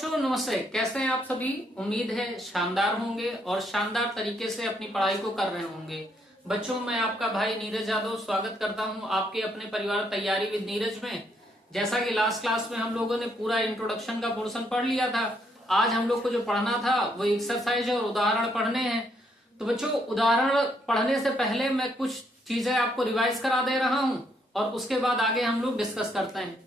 बच्चों नमस्ते, कैसे हैं आप सभी। उम्मीद है शानदार होंगे और शानदार तरीके से अपनी पढ़ाई को कर रहे होंगे। बच्चों मैं आपका भाई नीरज यादव स्वागत करता हूं आपके अपने परिवार तैयारी विद नीरज में। जैसा कि लास्ट क्लास में हम लोगों ने पूरा इंट्रोडक्शन का पोर्शन पढ़ लिया था, आज हम लोग को जो पढ़ना था वो एक्सरसाइज और उदाहरण पढ़ने हैं। तो बच्चों उदाहरण पढ़ने से पहले मैं कुछ चीजें आपको रिवाइज करा दे रहा हूं और उसके बाद आगे हम लोग डिस्कस करते हैं।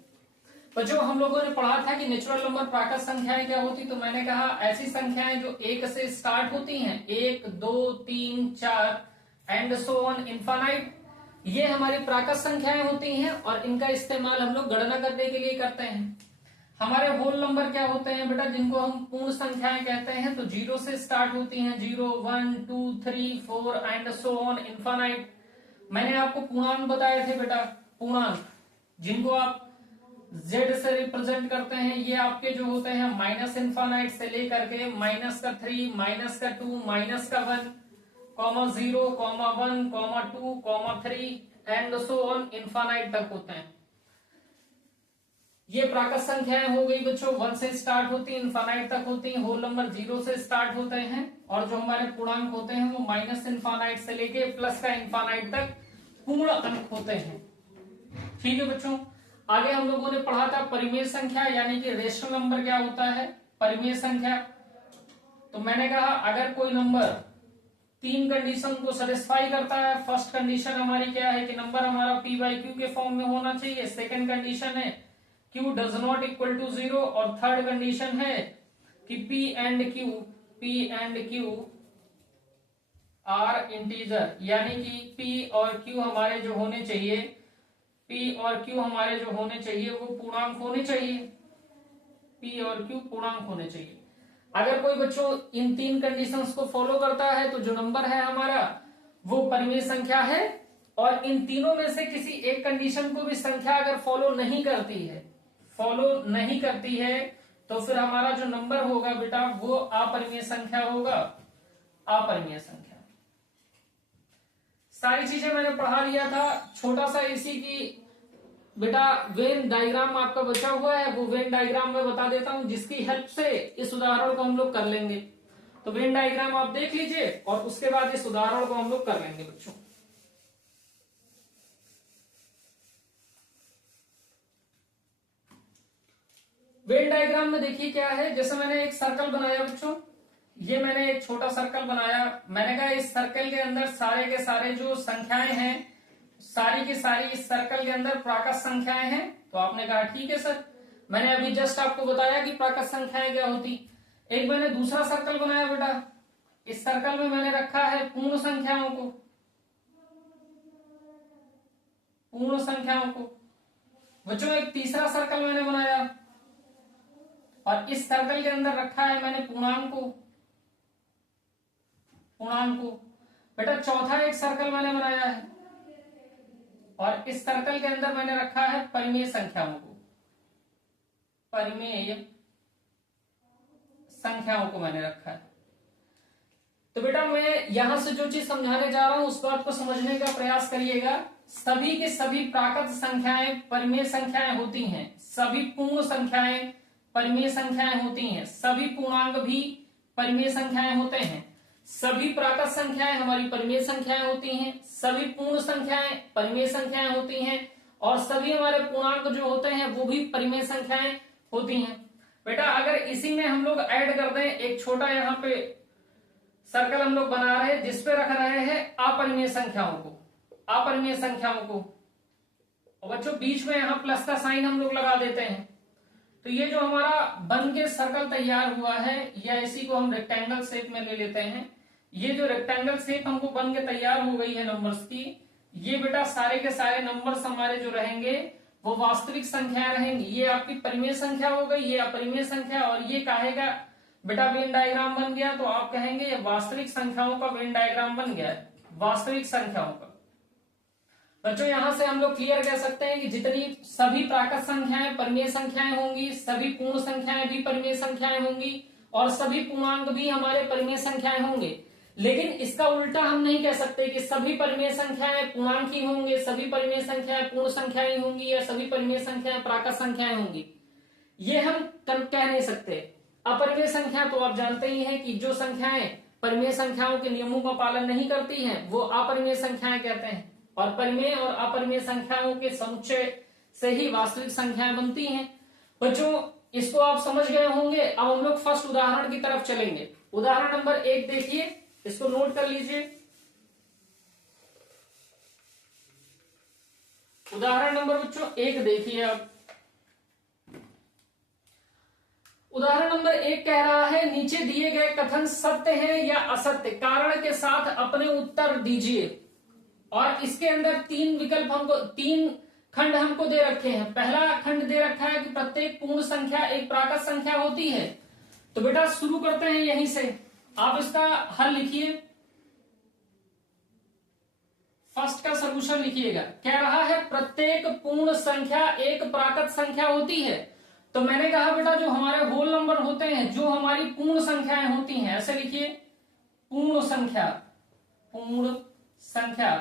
बच्चों हम लोगों ने पढ़ा था कि नेचुरल नंबर प्राकृत संख्याएं क्या होती, तो मैंने कहा ऐसी संख्याएं जो एक से स्टार्ट होती हैं, 1 2 3 4 एंड सो ऑन इनफाइनाइट, ये हमारी प्राकृत संख्याएं होती हैं और इनका इस्तेमाल हम लोग गणना करने के लिए करते हैं। हमारे होल नंबर क्या होते हैं बेटा, जिनको हम पूर्ण संख्याएं कहते हैं, तो 0 से स्टार्ट होती हैं, 0 1 2 3 4 एंड सो ऑन इनफाइनाइट। मैंने आपको पूर्णांक बताए थे बेटा, पूर्णांक जिनको आप Z से रिप्रेजेंट करते हैं, ये आपके जो होते हैं माइनस इनफाइनाइट से लेकर के -3 -2 -1 comma 0 comma 1 comma 2 comma 3 and so on infinite तक होते हैं। ये प्राकृत संख्याएं हो गई बच्चों, 1 से स्टार्ट होती है इनफाइनाइट तक होती है। होल नंबर 0 से स्टार्ट होते हैं और जो हमारे पूर्णांक होते हैं वो माइनस इनफाइनाइट से लेके प्लस का इनफाइनाइट तक पूर्ण अंक होते हैं। ठीक है बच्चों, आगे हम लोगों ने पढ़ा था परिमेय संख्या यानी कि रेशनल नंबर क्या होता है, परिमेय संख्या। तो मैंने कहा अगर कोई नंबर 3 कंडीशन को सेटिस्फाई करता है, फर्स्ट कंडीशन हमारी क्या है कि नंबर हमारा p बाई क्यू के फॉर्म में होना चाहिए, सेकंड कंडीशन है q does not equal to 0 और थर्ड कंडीशन है कि p and q are integer, यानी कि p और q हमारे जो होने चाहिए, P और Q हमारे जो होने चाहिए वो पूर्णांक होने चाहिए, P और Q पूर्णांक होने चाहिए। अगर कोई बच्चों इन 3 कंडीशंस को फॉलो करता है तो जो नंबर है हमारा वो परिमेय संख्या है, और इन तीनों में से किसी एक कंडीशन को भी संख्या अगर फॉलो नहीं करती है तो फिर हमारा जो नंबर होगा बेटा वो अपरिमेय संख्या होगा, अपरिमेय संख्या। सारी चीजें मैंने पढ़ा लिया था। छोटा सा इसी की बेटा वेन डायग्राम आपका बचा हुआ है, वो वेन डायग्राम मैं बता देता हूं जिसकी हेल्प से इस उदाहरण को हम लोग कर लेंगे। तो वेन डायग्राम आप देख लीजिए और उसके बाद इस उदाहरण को हम लोग कर लेंगे बच्चों। वेन डायग्राम में देखिए क्या है, जैसे मैंने एक सर्कल बनाया बच्चों, ये मैंने एक छोटा सर्कल बनाया। मैंने कहा इस सर्कल के अंदर सारे के सारे जो संख्याएं हैं, सारी की सारी इस सर्कल के अंदर प्राकृत संख्याएं हैं। तो आपने कहा ठीक है सर, मैंने अभी जस्ट आपको बताया कि प्राकृत संख्याएं क्या होती। एक मैंने दूसरा सर्कल बनाया बेटा, इस सर्कल में मैंने रखा है पूर्ण संख्याओं को, पूर्ण संख्याओं को। बच्चों एक तीसरा सर्कल मैंने बनाया और इस सर्कल के अंदर रखा है मैंने पूर्णांक को, पूर्णांक को। बेटा चौथा एक सर्कल मैंने बनाया है और इस सर्कल के अंदर मैंने रखा है परिमेय संख्याओं को, परिमेय संख्याओं को मैंने रखा है। तो बेटा मैं यहां से जो चीज समझाने जा रहा हूं उस बात को समझने का प्रयास करिएगा। सभी के सभी प्राकृत संख्याएं परिमेय संख्याएं होती हैं, सभी पूर्ण संख्याएं परिमेय संख्याएं होती हैं, सभी पूर्णांक भी परिमेय संख्याएं होते हैं, सभी प्राकृत संख्याएं हमारी परिमेय संख्याएं होती हैं, सभी पूर्ण संख्याएं परिमेय संख्याएं होती हैं और सभी हमारे पूर्णांक जो होते हैं वो भी परिमेय संख्याएं होती हैं। बेटा अगर इसी में हम लोग ऐड कर दें एक छोटा यहाँ पे सर्कल हम लोग बना रहे हैं जिसपे रख रहे हैं अपरिमेय संख्याओं को, अपरिमेय संख्याओं को, और बच्चों बीच में यहाँ प्लस का साइन हम लोग लगा देते हैं। तो ये जो हमारा बन के सर्कल तैयार हुआ है, या इसी को हम रेक्टेंगल शेप में ले लेते हैं, ये जो रेक्टेंगल शेप हमको बन के तैयार हो गई है नंबर्स की, ये बेटा सारे के सारे नंबर्स हमारे जो रहेंगे वो वास्तविक संख्याएं रहेंगी। ये आपकी परिमेय संख्या हो गई, ये अपरिमेय संख्या, और ये कहेगा बेटा वेन डायग्राम बन गया, तो आप कहेंगे ये वास्तविक संख्याओं का वेन डायग्राम बन गया है, वास्तविक संख्याओं का। बच्चों यहां से हम लोग क्लियर कह सकते हैं कि जितनी सभी प्राकृत संख्याएं परिमेय संख्याएं होंगी, सभी पूर्ण संख्याएं भी परिमेय संख्याएं होंगी और सभी पूर्णांक भी हमारे परिमेय संख्याएं होंगे। लेकिन इसका उल्टा हम नहीं कह सकते कि सभी परिमेय संख्याएं पूर्णांक ही होंगे, सभी परिमेय संख्याएं पूर्ण संख्याएं होंगी या सभी परिमेय संख्याएं प्राकृत संख्याएं होंगी। ये हम कह नहीं सकते। अपरिमेय संख्या तो आप जानते ही हैं कि जो संख्याएं परिमेय संख्याओं के नियमों का पालन नहीं करती हैं वो अपरिमेय संख्याएं कहते हैं, और परिमेय और अपरिमेय संख्याओं के समुच्चय से ही वास्तविक संख्याएं बनती हैं। बच्चों इसको आप समझ गए होंगे। अब हम लोग फर्स्ट उदाहरण की तरफ चलेंगे। उदाहरण नंबर 1 देखिए, इसको नोट कर लीजिए। उदाहरण नंबर बच्चों 1 देखिए। अब उदाहरण नंबर 1 कह रहा है नीचे दिए गए कथन सत्य है या असत्य, कारण के साथ अपने उत्तर दीजिए। और इसके अंदर 3 विकल्प हमको, 3 खंड हमको दे रखे हैं। पहला खंड दे रखा है कि प्रत्येक पूर्ण संख्या एक प्राकृत संख्या होती है। तो बेटा शुरू करते हैं यहीं से। आप इसका हल लिखिए, फर्स्ट का सॉल्यूशन लिखिएगा। कह रहा है प्रत्येक पूर्ण संख्या एक प्राकृत संख्या होती है। तो मैंने कहा बेटा जो हमारे होल नंबर होते हैं, जो हमारी पूर्ण संख्याएं होती हैं, ऐसे लिखिए पूर्ण संख्या। पूर्ण संख्या,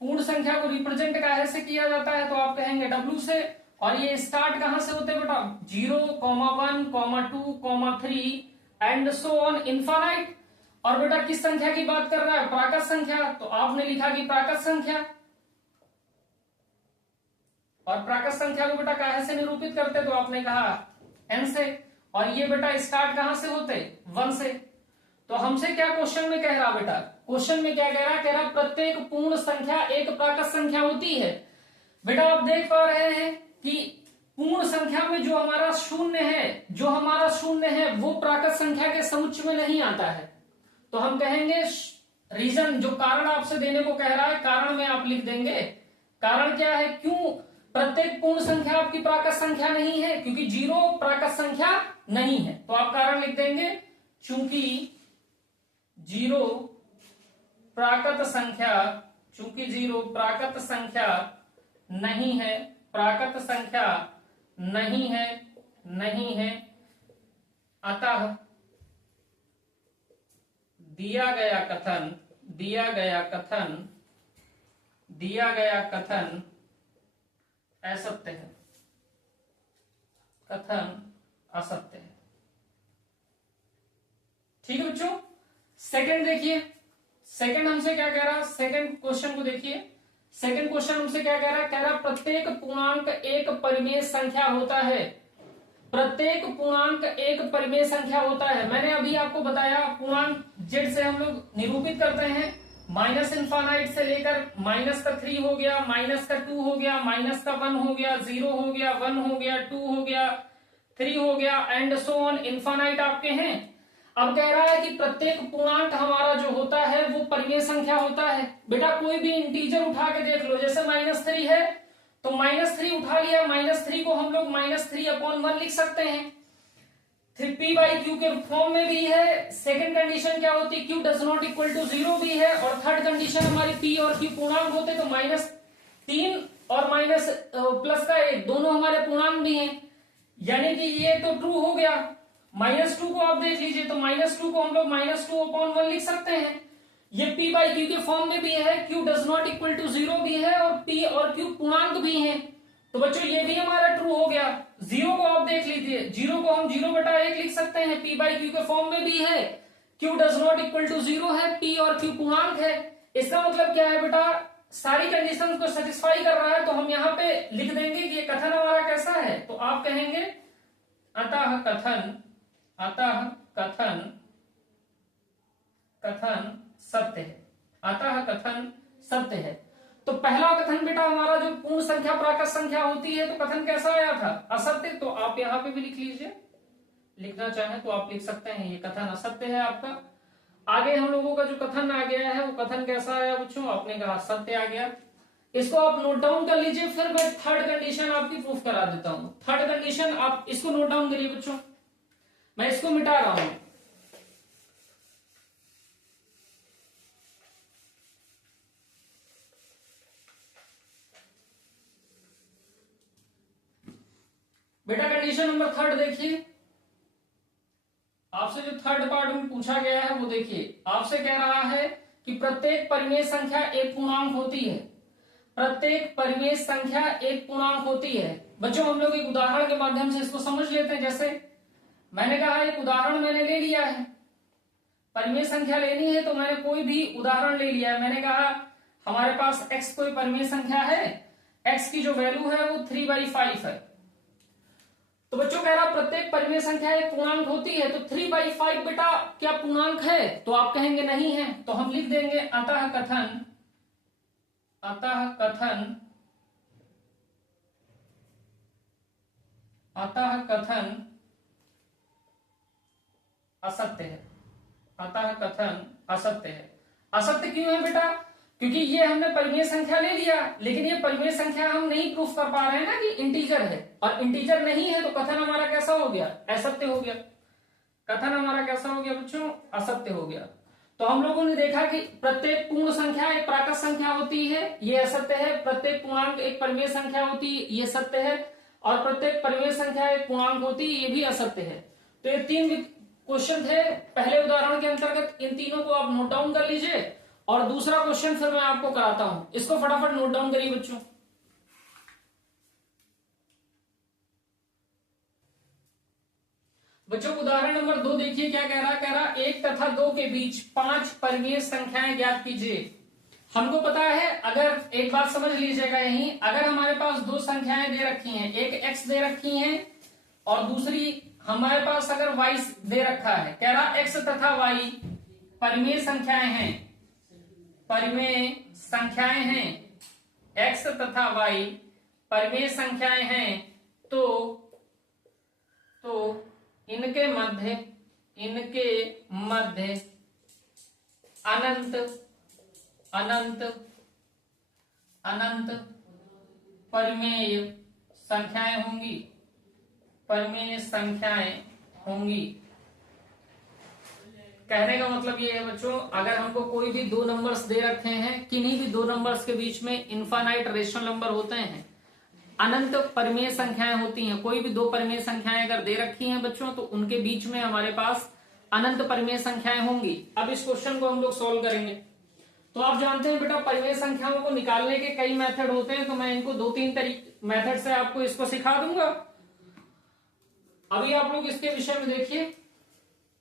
पूर्ण संख्या को रिप्रेजेंट काहे से किया जाता है, तो आप कहेंगे W से। और ये स्टार्ट कहां से होते हैं बेटा, 0, 1, 2, 3 एंड सो ऑन इनफाइनाइट। और बेटा किस संख्या की बात कर रहा है, प्राकृत संख्या। तो आपने लिखा कि प्राकृत संख्या। और प्राकृत संख्या को बेटा काहे से निरूपित करते, तो आपने कहा n से। और ये बेटा स्टार्ट कहां से होते, 1 से। तो हमसे क्या क्वेश्चन में कह रहा बेटा, क्वेश्चन में क्या कह रहा प्रत्येक पूर्ण संख्या एक प्राकृत संख्या होती है। बेटा आप देख पा रहे हैं कि पूर्ण संख्या में जो हमारा शून्य है, जो हमारा शून्य है वो प्राकृत संख्या के समुच्चय में नहीं आता है। तो हम कहेंगे रीजन, जो कारण आपसे देने को कह रहा है, कारण में आप लिख देंगे। कारण क्या है, क्यों प्रत्येक पूर्ण संख्या आपकी प्राकृत संख्या नहीं है, क्योंकि 0 प्राकृत संख्या नहीं है। तो आप कारण लिख देंगे, चूंकि 0 प्राकृत संख्या, चूंकि 0 प्राकृत संख्या नहीं है, प्राकृत संख्या नहीं है, नहीं है, अतः दिया गया कथन, दिया गया कथन, दिया गया कथन असत्य है, कथन असत्य है। ठीक है बच्चों। सेकंड देखिए, सेकंड हमसे क्या कह रहा, सेकंड क्वेश्चन को देखिए। सेकंड क्वेश्चन हमसे क्या कह रहा प्रत्येक पूर्णांक एक परिमेय संख्या होता है। प्रत्येक पूर्णांक एक परिमेय संख्या होता है। मैंने अभी आपको बताया पूर्णांक जेड से हम लोग निरूपित करते हैं, माइनस इनफाइनाइट से लेकर माइनस का 3 हो गया, माइनस का 2 हो गया, माइनस का 1 हो गया, 0 हो गया, 1 हो गया, 2 हो गया, 3 हो गया एंड सो ऑन इनफाइनाइट आपके हैं। अब कह रहा है कि प्रत्येक पूर्णांक हमारा जो होता है वो परिमेय संख्या होता है। बेटा कोई भी इंटीजर उठा के देख लो, जैसे -3 है तो -3 उठा लिया, -3 को हम लोग -3/1 लिख सकते हैं। फिर p/q के फॉर्म में भी है। सेकंड कंडीशन क्या होती है, q does not equal to 0 भी है। और थर्ड कंडीशन हमारी p और q पूर्णांक होते तो -3 और +1 दोनों हमारे पूर्णांक भी हैं, यानी कि ये तो ट्रू हो गया। -2 को आप देख लीजिए, तो -2 को हम लोग -2/1 लिख सकते हैं। ये p/q के फॉर्म में भी है, q does not equal to 0 भी है और p और q पूर्णांक भी हैं। तो बच्चों ये भी हमारा ट्रू हो गया। 0 को आप देख लीजिए, 0 को हम 0/1 लिख सकते हैं, p/q के फॉर्म में भी है, q does not equal to 0 है, p और q पूर्णांक है। इसका मतलब क्या है बेटा, सारी कंडीशन को सेटिस्फाई कर रहा है। तो हम यहाँ पे लिख देंगे कि ये कथन हमारा कैसा है, तो आप कहेंगे अतः कथन, अतः कथन, कथन सत्य है, अतः कथन सत्य है। तो पहला कथन बेटा हमारा जो पूर्ण संख्या प्राकृत संख्या होती है, तो कथन कैसा आया था, असत्य। तो आप यहाँ पे भी लिख लीजिए, लिखना चाहें तो आप लिख सकते हैं, ये कथन असत्य है आपका। आगे हम लोगों का जो कथन आ गया है वो कथन कैसा आया बच्चों, आपने कहा सत्य आ गया। इसको आप नोट डाउन कर लीजिए, फिर मैं थर्ड कंडीशन आपकी प्रूफ करा देता हूं। थर्ड कंडीशन आप इसको नोट डाउन करिए बच्चों, मैं इसको मिटा रहा हूं। बेटा कंडीशन नंबर थर्ड देखिए, आपसे जो थर्ड पार्ट में पूछा गया है वो देखिए। आपसे कह रहा है कि प्रत्येक परिमेय संख्या एक पूर्णांक होती है। प्रत्येक परिमेय संख्या एक पूर्णांक होती है। बच्चों हम लोग एक उदाहरण के माध्यम से इसको समझ लेते हैं। जैसे मैंने कहा एक उदाहरण मैंने ले लिया है, परिमेय संख्या लेनी है तो मैंने कोई भी उदाहरण ले लिया है। मैंने कहा हमारे पास x कोई परिमेय संख्या है, x की जो वैल्यू है वो 3/5 है। तो बच्चों कह रहा प्रत्येक परिमेय संख्या एक पूर्णांक होती है, तो 3/5 बेटा क्या पूर्णांक है? तो आप कहेंगे नहीं है, तो हम लिख देंगे अतः कथन असत्य है। अतः कथन असत्य है। असत्य क्यों है बेटा? क्योंकि ये हमने परिमेय संख्या ले लिया, लेकिन ये परिमेय संख्या हम नहीं प्रूफ कर पा रहे हैं ना कि इंटीजर है, और इंटीजर नहीं है तो कथन हमारा कैसा हो गया? असत्य हो गया। कथन हमारा कैसा हो गया बच्चों? असत्य हो गया। तो हम लोगों ने देखा कि प्रत्येक पूर्ण संख्या एक प्राकृत संख्या होती है, ये असत्य है। प्रत्येक पूर्णांक एक परिमेय संख्या होती है, ये सत्य है। और प्रत्येक परिमेय संख्या एक पूर्णांक होती है, ये भी असत्य है। तो ये 3 क्वेश्चन थे पहले उदाहरण के अंतर्गत। इन तीनों को आप नोट डाउन कर लीजिए, और दूसरा क्वेश्चन फिर मैं आपको कराता हूं, इसको फटाफट नोट डाउन करिए बच्चों। बच्चों उदाहरण नंबर 2 देखिए क्या कह रहा है। कह रहा 1 तथा 2 के बीच 5 परिमेय संख्याएं ज्ञात कीजिए। हमको पता है, अगर एक बात समझ लीजिएगा यही, अगर हमारे पास 2 संख्याएं दे रखी हैं, एक x दे रखी है और दूसरी हमारे पास अगर y दे रखा है, कह रहा x तथा y परिमेय संख्याएं हैं, परिमेय संख्याएं हैं, x तथा y परिमेय संख्याएं हैं, तो इनके मध्य अनंत परिमेय संख्याएं होंगी। कहने का मतलब ये है बच्चों, अगर हमको कोई भी 2 नंबर्स दे रखे हैं, किन्हीं भी 2 नंबर्स के बीच में इनफाइनाइट रेशनल नंबर होते हैं, अनंत परिमेय संख्याएं होती हैं। कोई भी 2 परिमेय संख्याएं अगर दे रखी हैं बच्चों, तो उनके बीच में हमारे पास अनंत परिमेय संख्याएं होंगी। अब इस क्वेश्चन को हम लोग सॉल्व करेंगे। तो आप जानते हैं बेटा परिमेय संख्याओं को निकालने के कई मेथड होते हैं, तो मैं इनको 2-3 मेथड से आपको इसको सिखा दूंगा। अभी आप लोग इसके विषय में देखिए।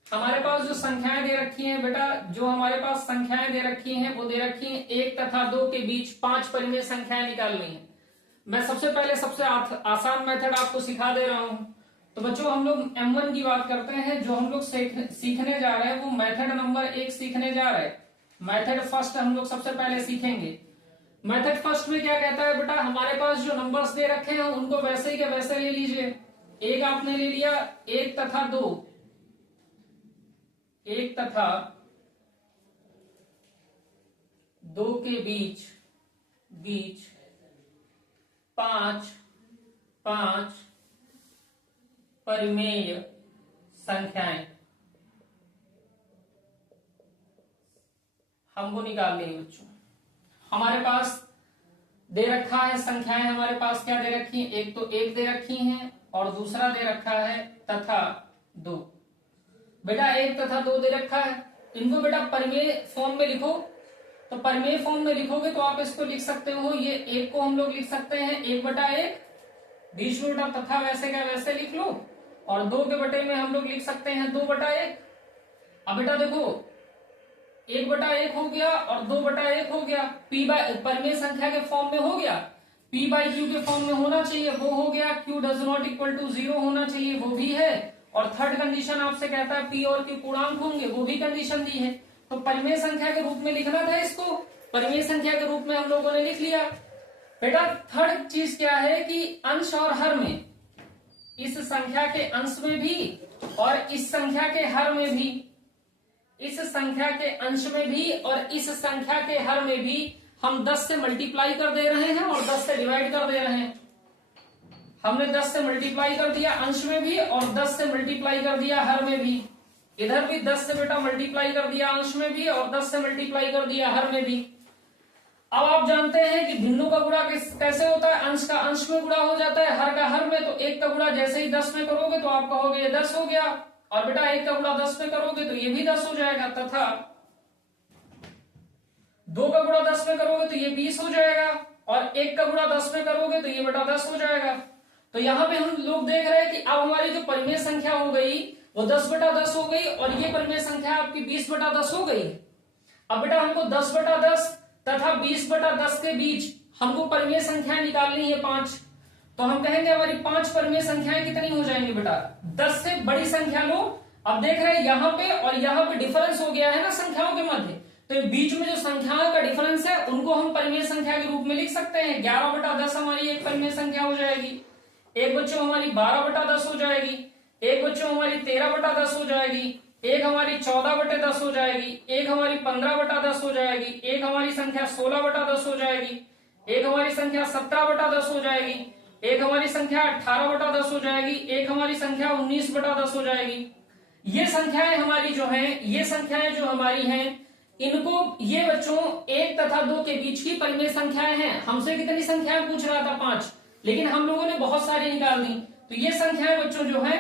हमारे पास जो संख्याएं दे रखी हैं बेटा, जो हमारे पास संख्याएं दे रखी हैं वो दे रखी हैं 1 तथा 2 के बीच 5 परिमेय संख्याएं निकालनी है। मैं सबसे पहले सबसे आसान मेथड आपको सिखा दे रहा हूं। तो बच्चों हम लोग M1 की बात करते हैं, जो हम लोग सीखने जा रहे हैं वो मेथड नंबर 1 सीखने जा रहे हैं। मेथड फर्स्ट हम लोग सबसे पहले सीखेंगे। मेथड फर्स्ट में क्या कहता है बेटा, हमारे पास जो नंबर्स दे रखे हैं उनको वैसे ही के वैसे ले लीजिए। एक आपने ले लिया 1 तथा 2, 1 तथा 2 के बीच 5 परिमेय संख्याएं हमको निकालनी है बच्चों। हमारे पास दे रखा है संख्याएं, हमारे पास क्या दे रखी है, एक तो 1 दे रखी है और दूसरा दे रखा है तथा 2। बेटा 1 तथा 2 दे रखा है, इनको बेटा परिमेय फॉर्म में लिखो। तो परिमेय फॉर्म में लिखोगे तो आप इसको लिख सकते हो, ये 1 को हम लोग लिख सकते हैं 1/1, बीच में बेटा तथा वैसे का वैसे लिख लो, और 2 के बटे में हम लोग लिख सकते हैं 2/1। अब बेटा देखो 1/1 हो गया और 2/1 हो गया, परिमेय संख्या के फॉर्म में हो गया। p/q के फॉर्म में होना चाहिए, वो हो गया। q does not equal to 0 होना चाहिए, वो भी है। और थर्ड कंडीशन आपसे कहता है p और q पूर्णांक होंगे, वो भी कंडीशन दी है। तो परिमेय संख्या के रूप में लिखना था इसको, परिमेय संख्या के रूप में हम लोगों ने लिख लिया। बेटा थर्ड चीज क्या है कि अंश और हर में, इस संख्या के अंश में भी और इस संख्या के हर में भी, इस संख्या के अंश में भी और इस संख्या के हर में भी हम 10 से मल्टीप्लाई कर दे रहे हैं और 10 से डिवाइड कर दे रहे हैं। हमने 10 से मल्टीप्लाई कर दिया अंश में भी और 10 से मल्टीप्लाई कर दिया हर में भी। इधर भी 10 से बेटा मल्टीप्लाई कर दिया अंश में भी और 10 से मल्टीप्लाई कर दिया हर में भी। अब आप जानते हैं कि भिन्नों का गुणा कैसे होता है, अंश का अंश में गुणा हो जाता है, हर का हर में। तो 1 का गुणा जैसे ही 10 में करोगे तो आप कहोगे ये 10 हो गया, और बेटा 1 का गुणा 10 में करोगे तो ये भी 10 हो जाएगा, तथा 2 का गुणा 10 में करोगे तो ये 20 हो जाएगा, और 1 का गुणा 10 में करोगे तो ये बेटा 10 हो जाएगा। तो यहाँ पे हम लोग देख रहे हैं कि अब हमारी जो परिमेय संख्या हो गई वो 10/10 हो गई और ये परिमेय संख्या आपकी 20/10 हो गई। अब बेटा हमको 10/10 तथा 20/10 के बीच हमको परिमेय संख्याएं निकालनी है 5। तो हम कहेंगे हमारी 5 परिमेय संख्याएं कितनी हो जाएंगी बेटा, 10 से बड़ी संख्या लो। अब देख रहे हैं यहाँ पे और यहाँ पे डिफरेंस हो गया है ना संख्याओं के मध्य, तो ये बीच में जो संख्याओं का डिफरेंस है उनको हम परिमेय संख्या के रूप में लिख सकते हैं। 11/10 हमारी एक परिमेय संख्या हो जाएगी, एक बच्चों हमारी 12/10 हो जाएगी, एक बच्चों हमारी 13/10 हो जाएगी, एक हमारी 14/10 हो जाएगी, एक हमारी 15/10 हो जाएगी, एक हमारी संख्या 16/10 हो जाएगी, एक हमारी संख्या 17/10 हो जाएगी, एक हमारी संख्या 18/10 हो जाएगी, एक हमारी संख्या 19/10 हो जाएगी। ये संख्याएं हमारी जो हैं, ये संख्याएं जो हमारी हैं, इनको ये बच्चों 1 तथा 2 के बीच की परिमेय संख्याएं हैं। हमसे कितनी संख्याएं पूछ रहा था, 5, लेकिन हम लोगों ने बहुत सारी निकाल दी। तो ये संख्याएं बच्चों जो है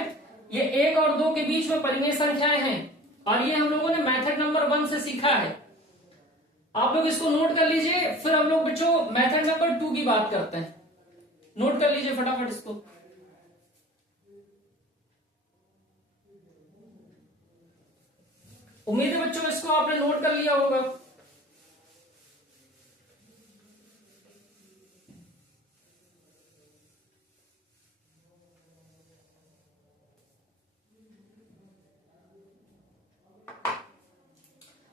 ये 1 और 2 के बीच में परिमेय संख्याएं हैं और ये हम लोगों ने मेथड नंबर 1 से सीखा है। आप लोग इसको नोट कर लीजिए, फिर हम लोग बच्चों मेथड नंबर 2 की बात करते हैं। नोट कर लीजिए फटाफट इसको। उम्मीद है बच्चों इसको आपने नोट कर लिया होगा।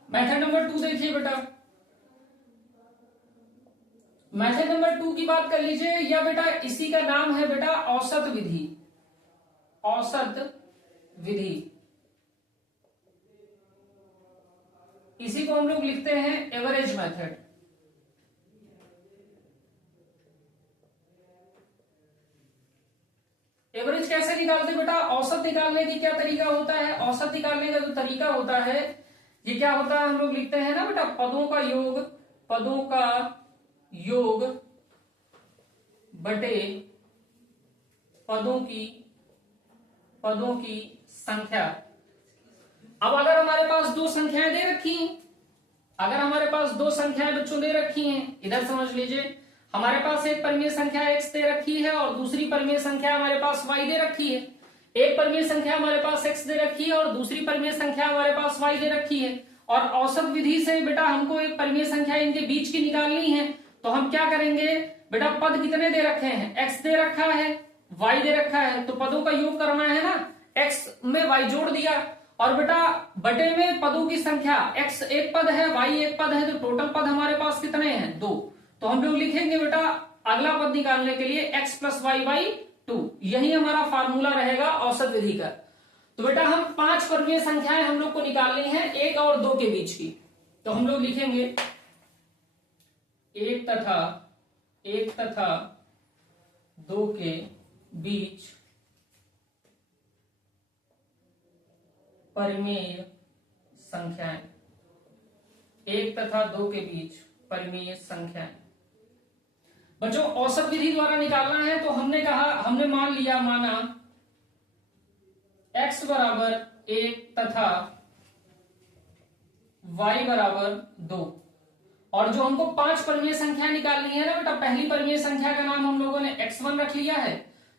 मेथड नंबर 2 देखिए बेटा, मेथड नंबर 2 की बात कर लीजिए, या बेटा इसी का नाम है बेटा औसत विधि। औसत विधि, इसी को हम लोग लिखते हैं एवरेज मेथड। एवरेज कैसे निकालते बेटा, औसत निकालने की क्या तरीका होता है, औसत निकालने का जो तरीका होता है ये क्या होता है, हम लोग लिखते हैं ना बेटा पदों का योग, पदों का योग बटे पदों की संख्या। अब अगर हमारे पास 2 संख्याएं दे रखी हैं, अगर हमारे पास 2 संख्याएं बच्चों दे रखी हैं, इधर समझ लीजिए हमारे पास एक परिमेय संख्या x दे रखी है और दूसरी परिमेय संख्या हमारे पास y दे रखी है। एक परिमेय संख्या हमारे पास x दे रखी है और दूसरी परिमेय संख्या हमारे पास y दे रखी है, और औसत विधि से बेटा हमको एक परिमेय संख्या इनके बीच की निकालनी है। तो हम क्या करेंगे बेटा, पद कितने दे रखे हैं, x दे रखा है, y दे रखा है, तो पदों का योग करना है ना, x में y जोड़ दिया और बेटा बटे में पदों की संख्या, x एक पद है y एक पद है, तो टोटल पद हमारे पास कितने हैं, 2। तो हम लोग लिखेंगे बेटा अगला पद निकालने के लिए x + y/2, यही हमारा फार्मूला रहेगा औसत विधि का। तो बेटा हम 5 परिमेय संख्याएं हम लोग को निकालनी है 1 और 2 के बीच की। तो हम लोग लिखेंगे 1 तथा 2 के बीच परिमेय संख्याएं, 1 तथा 2 के बीच परिमेय संख्याएं। बच्चों औसत विधि द्वारा निकालना है, तो हमने कहा, हमने माना x = 1 तथा y = 2, और जो हमको 5 परिमेय संख्या निकालनी है ना बेटा, पहली परिमेय संख्या का नाम हम लोगों ने x1 रख लिया है,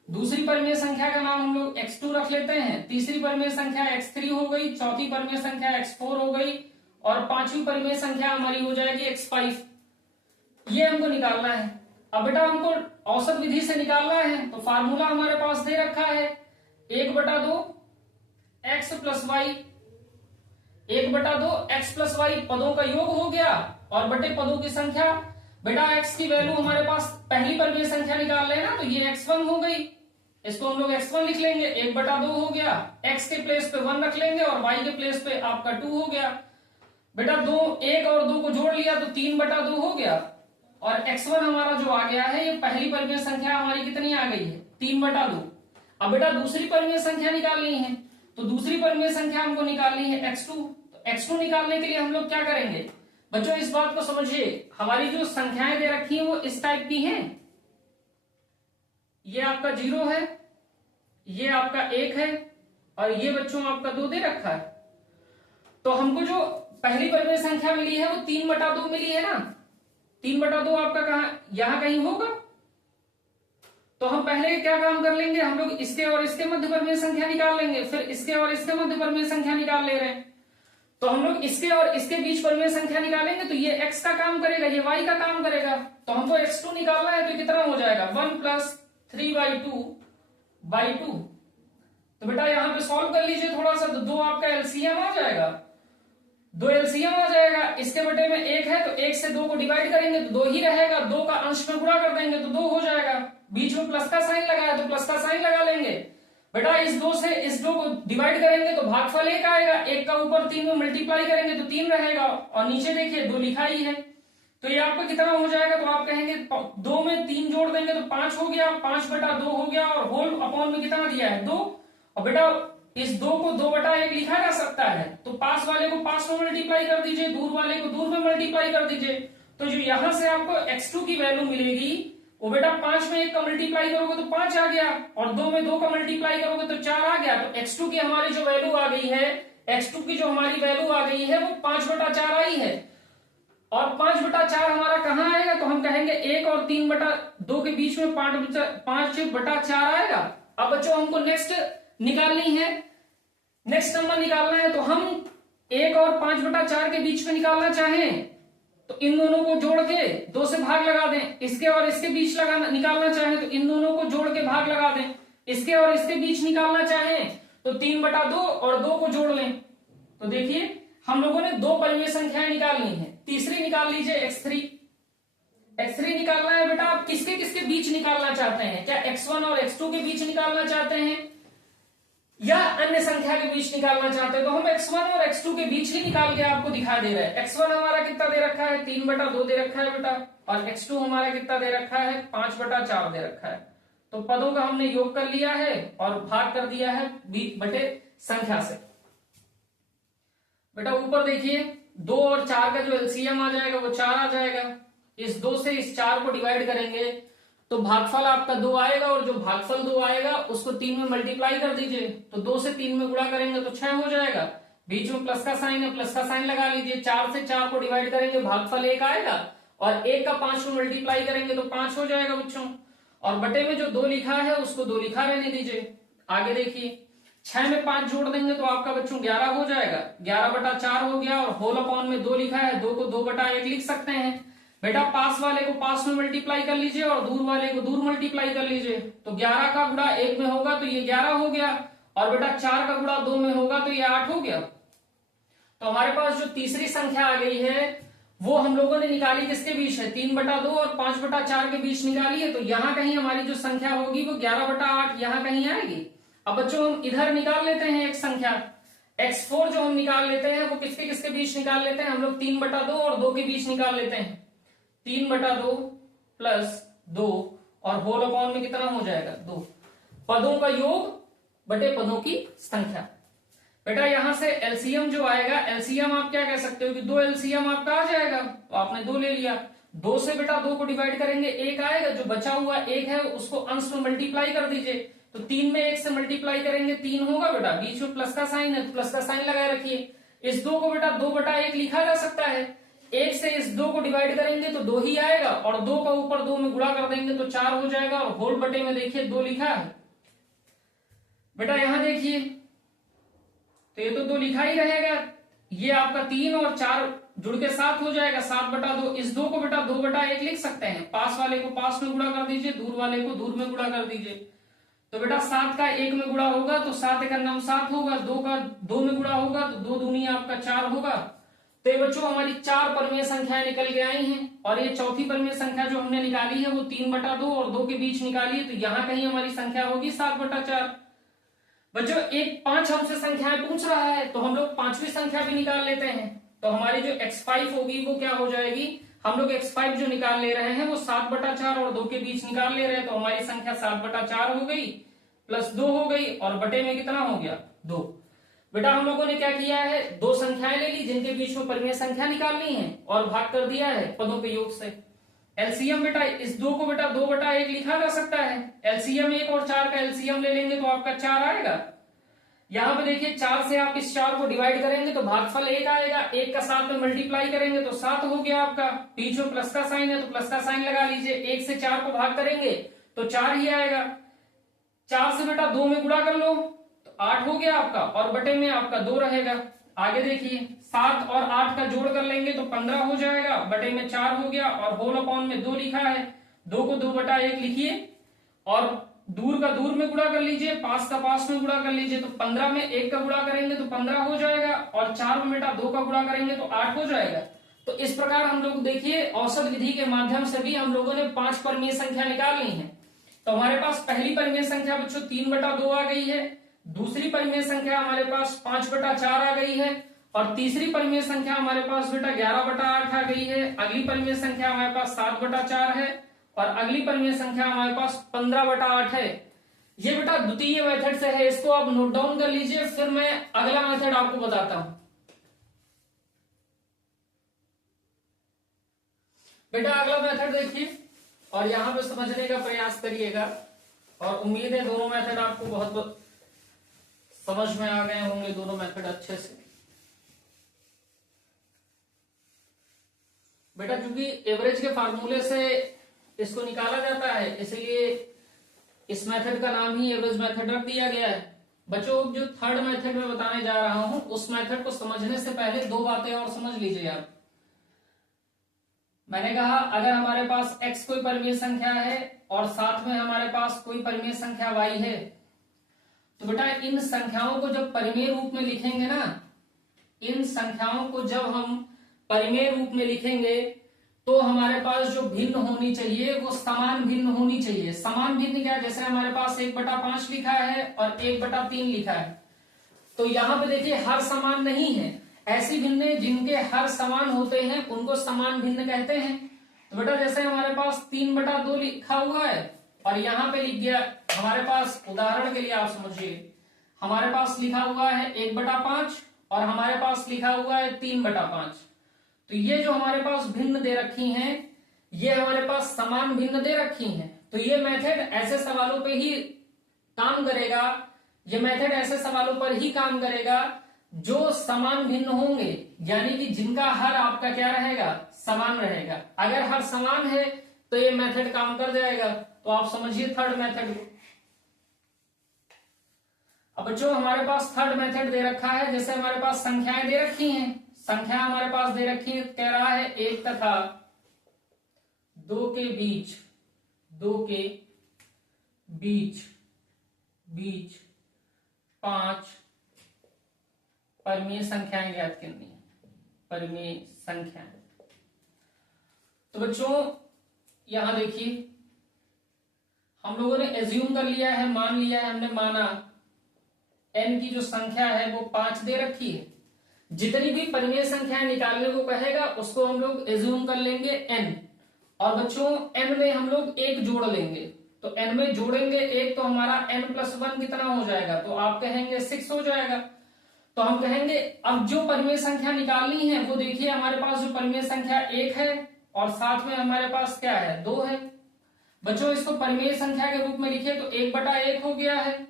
दूसरी परिमेय संख्या का नाम हम लोग x2 रख लेते हैं, तीसरी परिमेय संख्या x3 हो गई, चौथी परिमेय संख्या x4 हो गई और पांचवी परिमेय संख्या हमारी हो जाएगी x5। ये हमको निकालना है। अब बेटा हमको औसत विधि से निकालना है, तो फार्मूला हमारे पास दे रखा है 1/2 x + y, 1/2 x + y पदों का योग हो गया और बटे पदों की संख्या। बेटा x की वैल्यू हमारे पास पहली परिमेय संख्या निकाल लेना, तो ये x1 हो गई, इसको हम लोग x1 लिख लेंगे, 1/2 हो गया, x के प्लेस पे 1 रख लेंगे और y के प्लेस पे आपका 2 हो गया। बेटा 1 और 2 को जोड़ लिया तो 3/2 हो गया, और x1 हमारा जो आ गया है, ये पहली परिमेय संख्या हमारी कितनी आ गई है, 3/2। अब बेटा दूसरी परिमेय संख्या निकालनी है, तो दूसरी परिमेय संख्या हमको निकालनी है x2। तो x2 निकालने के लिए हम लोग क्या करेंगे बच्चों, इस बात को समझिए, हमारी जो संख्याएं दे रखी हैं वो इस टाइप की हैं, ये आपका 0 है, ये आपका 1 है और ये बच्चों आपका 2 दे रखा है। तो हमको जो पहली परिमेय संख्या मिली है वो 3/2 मिली है ना, 3/2 आपका कहा यहां कहीं होगा, तो हम पहले क्या काम कर लेंगे, हम लोग इसके और इसके मध्य परमेय संख्या निकाल लेंगे, फिर इसके और इसके मध्य परमेय संख्या निकाल ले रहे हैं, तो हम लोग इसके और इसके बीच परमेय संख्या निकालेंगे तो ये x का काम करेगा, ये y का काम करेगा। तो हमको x2 निकालना है तो कितना हो जाएगा 1 + 3/2/2। तो बेटा यहां पे सॉल्व कर लीजिए थोड़ा सा, तो 2 आपका एलसीएम आ जाएगा, 2 एलसीएम आ जाएगा। इसके बटे में 1 है तो 1 से 2 को डिवाइड करेंगे तो 2 ही रहेगा, 2 का अंश में गुणा कर देंगे तो 2 हो जाएगा। बीच में प्लस का साइन लगाया तो प्लस का साइन लगा लेंगे। बेटा इस 2 से इस 2 को डिवाइड करेंगे तो भागफल 1 आएगा, 1 का ऊपर 3 में मल्टीप्लाई करेंगे तो 3 रहेगा, और नीचे देखिए 2 लिखा ही है। तो ये आपका कितना हो जाएगा, तो आप कहेंगे 2 में 3 जोड़ देंगे तो 5 हो गया, 5/2 हो गया, और होल अपॉन में कितना दिया है 2। और बेटा इस 2 को 2/1 लिखा जा सकता है, तो पास वाले को पास में मल्टीप्लाई कर दीजिए, दूर वाले को दूर में मल्टीप्लाई कर दीजिए। तो जो यहां से आपको x2 की वैल्यू मिलेगी वो बेटा 5 में 1 का मल्टीप्लाई करोगे तो 5 आ गया, और 2 में 2 का मल्टीप्लाई करोगे तो 4 आ गया। तो x2 की हमारी जो वैल्यू आ गई है, x2 की जो हमारी वैल्यू आ गई है वो 5/4 आई है। और 5/4 हमारा कहां आएगा, तो हम कहेंगे 1 और 3/2 के बीच में 5/4 आएगा। अब बच्चों हमको नेक्स्ट निकालनी है, नेक्स्ट नंबर निकालना है, तो हम 1 और 5/4 के बीच में निकालना चाहें तो इन दोनों को जोड़ के 2 से भाग लगा दें, इसके और इसके बीच निकालना चाहें तो इन दोनों को जोड़ के भाग लगा दें, इसके और इसके बीच निकालना चाहें तो 3/2 और 2 को जोड़ लें। तो देखिए हम लोगों ने 2 परिमेय संख्याएं निकालनी है। तीसरी निकाल लीजिए x3। x3 निकालना है बेटा, आप किसके किसके बीच निकालना चाहते हैं, क्या x1 और x2 के बीच निकालना चाहते हैं या अन्य संख्या के बीच निकालना चाहते हैं। तो हम x1 और x2 के बीच ही निकाल के आपको दिखा दे रहे हैं। x1 हमारा कितना दे रखा है 3/2 दे रखा है बेटा, और x2 हमारा कितना दे रखा है 5/4 दे रखा है। तो पदों का हमने योग कर लिया है और भाग कर दिया है बटे संख्या से। बेटा ऊपर देखिए 2 और 4 का जो एलसीएम आ जाएगा वो 4 आ जाएगा। इस 2 से इस 4 को डिवाइड करेंगे तो भागफल आपका 2 आएगा, और जो भागफल 2 आएगा उसको 3 में मल्टीप्लाई कर दीजिए, तो 2 से 3 में गुणा करेंगे तो 6 हो जाएगा। बीच में प्लस का साइन है, प्लस का साइन लगा लीजिए। 4 से 4 को डिवाइड करेंगे भागफल 1 आएगा, और 1 का 5 में मल्टीप्लाई करेंगे तो 5 हो जाएगा बच्चों। और बटे में जो 2 लिखा है उसको 2 लिखा रहने दीजिए। आगे देखिए 6 में 5 जोड़ देंगे तो आपका बच्चों 11 हो जाएगा, 11/4 हो गया, और होल अपॉन में 2 लिखा है, 2 को 2/1 लिख सकते हैं। बेटा पास वाले को पास में मल्टीप्लाई कर लीजिए और दूर वाले को दूर मल्टीप्लाई कर लीजिए, तो 11 का गुणा 1 में होगा तो ये 11 हो गया, और बेटा 4 का गुणा 2 में होगा तो ये 8 हो गया। तो हमारे पास जो तीसरी संख्या आ गई है वो हम लोगों ने निकाली किसके बीच है, 3/2 और 5/4 के बीच निकाली है। तो यहां कहीं हमारी जो संख्या होगी वो 11/8 यहां कहीं आएगी। अब बच्चों हम इधर निकाल लेते हैं एक संख्या x4 जो हम निकाल लेते हैं वो किसके किसके बीच निकाल लेते हैं, हम लोग 3/2 और 2 के बीच निकाल लेते हैं। 3/2 + 2 और होल अपॉन में कितना हो जाएगा 2, पदों का योग बटे पदों की संख्या। बेटा यहां से एलसीएम जो आएगा, एलसीएम आप क्या कह सकते हो कि 2 एलसीएम आपका आ जाएगा, तो आपने 2 ले लिया। 2 से बेटा 2 को डिवाइड करेंगे 1 आएगा, जो बचा हुआ 1 है उसको अंश में मल्टीप्लाई कर दीजिए, तो 3 में 1 से मल्टीप्लाई करेंगे 3 होगा बेटा, बीच में प्लस का साइन है तो प्लस का साइन लगाए रखिए। इस 2 को बेटा 2/1 लिखा जा सकता है, 1 से इस 2 को डिवाइड करेंगे तो 2 ही आएगा, और 2 का ऊपर 2 में गुणा कर देंगे तो 4 हो जाएगा, और होल बटे में देखिए 2 लिखा है। बेटा यहां देखिए तो ये तो 2 लिखा ही रहेगा, ये आपका 3 और 4 जुड़ के 7 हो जाएगा, 7/2। इस 2 को बेटा 2/1 लिख सकते हैं, पास वाले को पास में गुणा कर दीजिए, दूर वाले को दूर में गुणा कर दीजिए। तो बेटा 7 का 1 में गुणा होगा तो 7 × 9 7 होगा, 2 का 2 में गुणा होगा तो 2 दूनी आपका 4 होगा। तो ये बच्चों हमारी 4 परिमेय संख्याएं निकल के आई हैं, और ये चौथी परिमेय संख्या जो हमने निकाली है वो 3/2 और 2 के बीच निकाली है, तो यहां कहीं हमारी संख्या होगी 7/4। बच्चों एक 5 हमसे संख्याएं पूछ रहा है तो हम लोग 5वीं संख्या भी निकाल लेते हैं। तो हमारी जो x5 होगी वो क्या हो जाएगी, हम लोग x5 जो निकाल ले रहे हैं वो 7/4 और 2 के बीच निकाल ले रहे हैं, तो हमारी संख्या 7/4 हो गई प्लस 2 हो गई, और बटे में कितना हो गया 2। बेटा हम लोगों ने क्या किया है, 2 संख्याएं ले ली जिनके बीच में परिमेय संख्या निकालनी है और भाग कर दिया है पदों के योग से। एलसीएम बेटा इस 2 को बेटा 2/1 लिखा जा सकता है, एलसीएम 1 और 4 का एलसीएम ले लेंगे तो आपका 4 आएगा। यहां पे देखिए 4 से आप इस 4 को डिवाइड करेंगे तो भागफल 1 आएगा, 1 का 7 में मल्टीप्लाई करेंगे तो 7 हो गया आपका, बीच में प्लस का साइन है तो प्लस का साइन लगा लीजिए। 1 से 4 को भाग करेंगे तो 4 ही आएगा। 4 से बेटा 2 में गुणा कर लो तो 8 हो गया आपका, और बटे में आपका 2 रहेगा। आगे देखिए 7 और 8 का जोड़ कर लेंगे तो 15 हो जाएगा, बटे में 4 हो गया, और होल अपॉन में 2 लिखा है, 2 को 2/1 लिखिए, और दूर का दूर में गुणा कर लीजिए, पास का पास में गुणा कर लीजिए, तो 15 में 1 का गुणा करेंगे तो 15 हो जाएगा, और 4 में बेटा 2 का गुणा करेंगे तो 8 हो जाएगा। तो इस प्रकार हम लोग देखिए औसत विधि के माध्यम से भी हम लोगों ने 5 परिमेय संख्या निकाल ली है। तो हमारे पास पहली परिमेय संख्या बच्चों 3/2 आ गई है, दूसरी परिमेय संख्या हमारे पास 5/4 आ गई है, और तीसरी परिमेय संख्या हमारे पास बेटा 11/8 आ गई है। अगली परिमेय संख्या हमारे पास 7/4 है, और अगली परिमेय संख्या हमारे पास 15/8 है। ये बेटा द्वितीय मेथड से है, इसको आप नोट डाउन कर लीजिए, फिर मैं अगला मेथड आपको बताता हूं। बेटा अगला मेथड देखिए, और यहां पे समझने का प्रयास करिएगा, और उम्मीद है दोनों मेथड आपको बहुत समझ में आ गए होंगे, दोनों मेथड अच्छे से। बेटा क्योंकि एवरेज के फार्मूले से इसको निकाला जाता है, इसलिए इस मेथड का नाम ही एवरेज मेथड रख दिया गया है। बच्चों जो थर्ड मेथड में बताने जा रहा हूं, उस मेथड को समझने से पहले 2 बातें और समझ लीजिए आप। मैंने कहा अगर हमारे पास x कोई परिमेय संख्या है और साथ में हमारे पास कोई परिमेय संख्या y है, तो बेटा इन संख्याओं को जब परिमेय रूप में लिखेंगे ना, इन संख्याओं को जब हम परिमेय रूप में लिखेंगे तो हमारे पास जो भिन्न होनी चाहिए वो समान भिन्न होनी चाहिए। समान भिन्न क्या है, जैसे हमारे पास 1/5 लिखा है और 1/3 लिखा है, तो यहां पे देखिए हर समान नहीं है, ऐसी भिन्न जिनके हर समान होते हैं उनको समान भिन्न कहते हैं। तो बेटा जैसे हमारे पास 3/2 लिखा हुआ है और यहाँ पे लिख गया हमारे पास, उदाहरण के लिए आप समझिए, हमारे पास लिखा हुआ है 1/5 और हमारे पास लिखा हुआ है 3/5। तो ये जो हमारे पास भिन्न दे रखी हैं, ये हमारे पास समान भिन्न दे रखी हैं। तो ये मेथड ऐसे सवालों पे ही काम करेगा, ये मेथड ऐसे सवालों पर ही काम करेगा जो समान भिन्न होंगे, यानी कि जिनका हर आपका क्या रहेगा, समान रहेगा। अगर हर समान है तो ये मेथड काम कर जाएगा। तो आप समझिए थर्ड मेथड। अब बच्चों हमारे पास थर्ड मेथड दे रखा है, जैसे हमारे पास संख्याएं दे रखी हैं, संख्या हमारे पास दे रखी है, कह रहा है 1 तथा 2 के बीच, 2 के बीच 5 परिमेय संख्याएं ज्ञात करनी है, परिमेय संख्याएं। तो बच्चों यहां देखिए हम लोगों ने एज्यूम कर लिया है, मान लिया है, हमने माना n की जो संख्या है वो 5 दे रखी है। जितनी भी परिमेय संख्याएं निकालने को कहेगा उसको हम लोग एज्यूम कर लेंगे n, और बच्चों n में हम लोग 1 जोड़ लेंगे। तो n में जोड़ेंगे 1 तो हमारा n+1 कितना हो जाएगा, तो आप कहेंगे 6 हो जाएगा। तो हम कहेंगे अब जो परिमेय संख्या निकालनी है वो देखिए हमारे पास जो परिमेय संख्या 1 है और साथ में हमारे पास क्या है, 2 है। बच्चों इसको परिमेय संख्या के रूप में लिखे तो 1/1 हो गया है,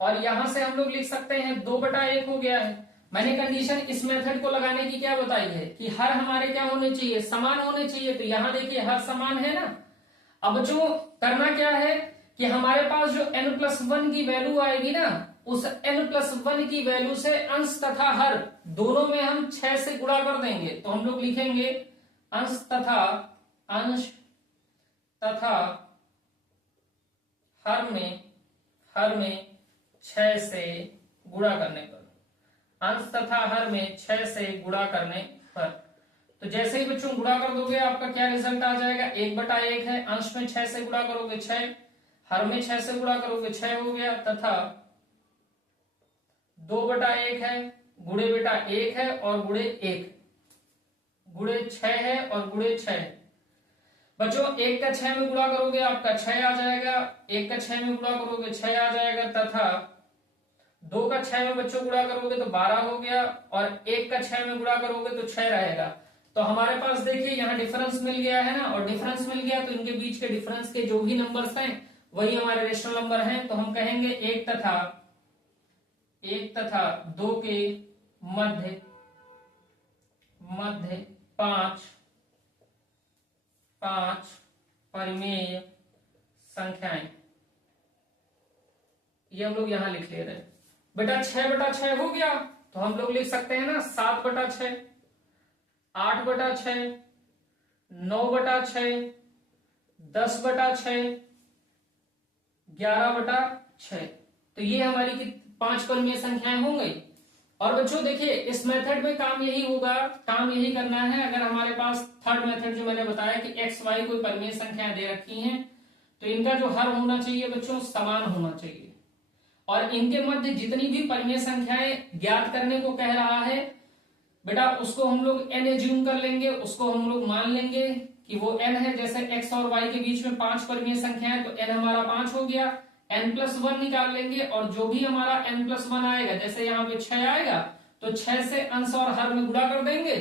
और यहां से हम लोग लिख सकते हैं 2/1 हो गया है। मैंने कंडीशन इस मेथड को लगाने की क्या बताई है कि हर हमारे क्या होने चाहिए, समान होने चाहिए। तो यहां देखिए हर समान है ना। अब बच्चों करना क्या है कि हमारे पास जो n+1 की वैल्यू आएगी ना, उस n+1 की वैल्यू से अंश तथा हर दोनों में हम 6 से गुणा कर देंगे। तो हम लोग लिखेंगे अंश तथा हर में 6 से गुणा करने पर, अंश तथा हर में 6 से गुणा करने पर। तो जैसे ही बच्चों गुणा कर दोगे आपका क्या रिजल्ट आ जाएगा, 1/1 है, अंश में 6 से गुणा करोगे 6, हर में 6 से गुणा करोगे 6 हो गया, तथा 2/1 है, गुणे बेटा 1 है और गुणे 1, गुणे 6 है और गुणे 6। बच्चों 1 का 6 में गुणा करोगे आपका 6 आ जाएगा, 1 का 6 में गुणा करोगे 6 आ जाएगा, तथा 2 का 6 में बच्चों गुणा करोगे तो 12 हो गया, और 1 का 6 में गुणा करोगे तो 6 रहेगा। तो हमारे पास देखिए यहाँ डिफरेंस मिल गया है ना, और डिफरेंस मिल गया तो इनके बीच के डिफरेंस के जो भी नंबर्स हैं वही हमारे रेशनल नंबर हैं। तो हम कहेंगे 1 तथा 2 के मध्य 5 परिमेय संख्याएं, ये हम लोग यहां लिख ले रहे हैं। बेटा 6/6 हो गया तो हम लोग लिख सकते हैं ना 7/6, 8/6, 9/6, 10/6, 11/6। तो ये हमारी 5 परिमेय संख्याएं हो गई। और बच्चों देखिए इस मेथड में काम यही होगा, काम यही करना है। अगर हमारे पास थर्ड मेथड जो मैंने बताया कि एक्स वाई कोई परिमेय संख्या दे रखी हैं तो इनका जो हर होना चाहिए बच्चों समान होना चाहिए, और इनके मध्य जितनी भी परिमेय संख्याएं ज्ञात करने को कह रहा है बेटा उसको हम लोग n एज्यूम कर लेंगे, उसको हम लोग मान लेंगे कि वो n है। जैसे x और y के बीच में 5 परिमेय संख्या है तो n हमारा 5 हो गया, n+1 निकाल लेंगे और जो भी हमारा n+1 आएगा, जैसे यहाँ पे 6 आएगा तो 6 से अंश और हर में गुणा कर देंगे,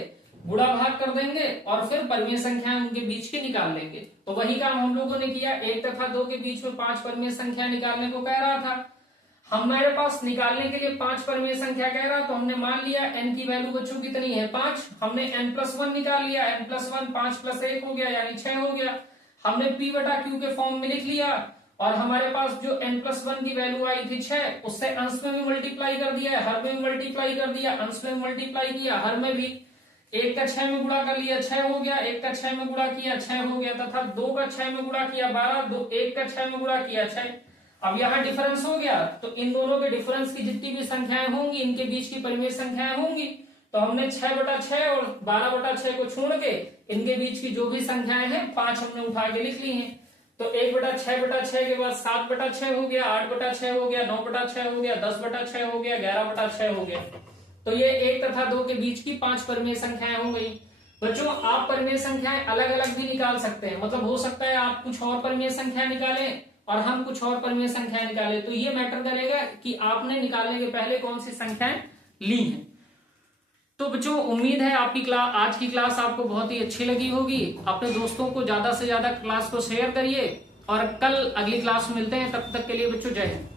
गुणा भाग कर देंगे और फिर परिमेय संख्याएं उनके बीच की निकाल लेंगे। तो वही काम हम लोगों ने किया, 1 तथा 2 के बीच में 5 परिमेय संख्या निकालने को कह रहा था। हमारे पास निकालने के लिए 5 परिमेय संख्या कह रहा तो हमने मान लिया n की वैल्यू बच्चों कितनी है 5, हमने n+1 निकाल लिया, n+1 5 + 1 हो गया यानी 6 हो गया। हमने p/q के फॉर्म में लिख लिया और हमारे पास जो n+1 की वैल्यू आई थी 6, उससे अंश में भी मल्टीप्लाई कर दिया, हर में भी मल्टीप्लाई कर दिया, अंश में मल्टीप्लाई किया, हर में भी 1 का 6 में गुणा कर लिया 6 हो गया, 1 का 6 में गुणा किया 6 हो गया, तथा 2 का 6 में गुणा किया 12, 1 का 6 में गुणा किया 6। अब यहाँ डिफरेंस हो गया तो इन दोनों के डिफरेंस की जितनी भी संख्याएं होंगी इनके बीच की परिमेय संख्याएं होंगी। तो हमने 6/6 और 12/6 को छोड़ के इनके बीच की जो भी संख्याएं हैं 5 हमने उठा के लिख ली हैं। तो 1/6/6 के बाद 7/6 हो गया, 8/6 हो गया, 9/6 हो गया, 10/6 हो गया, 11/6 हो गया। तो ये 1 तथा 2 के बीच की 5 परिमेय संख्याएं हो गई। बच्चों आप परिमेय संख्याएं अलग अलग भी निकाल सकते हैं, मतलब हो सकता है आप कुछ और परिमेय संख्या निकालें और हम कुछ और परिमेय संख्या निकालें, तो ये मैटर करेगा कि आपने निकालने के पहले कौन सी संख्याएं ली हैं। तो बच्चों उम्मीद है आपकी आज की क्लास आपको बहुत ही अच्छी लगी होगी। अपने दोस्तों को ज्यादा से ज्यादा क्लास को शेयर करिए और कल अगली क्लास में मिलते हैं। तब तक के लिए बच्चों जय हिंद।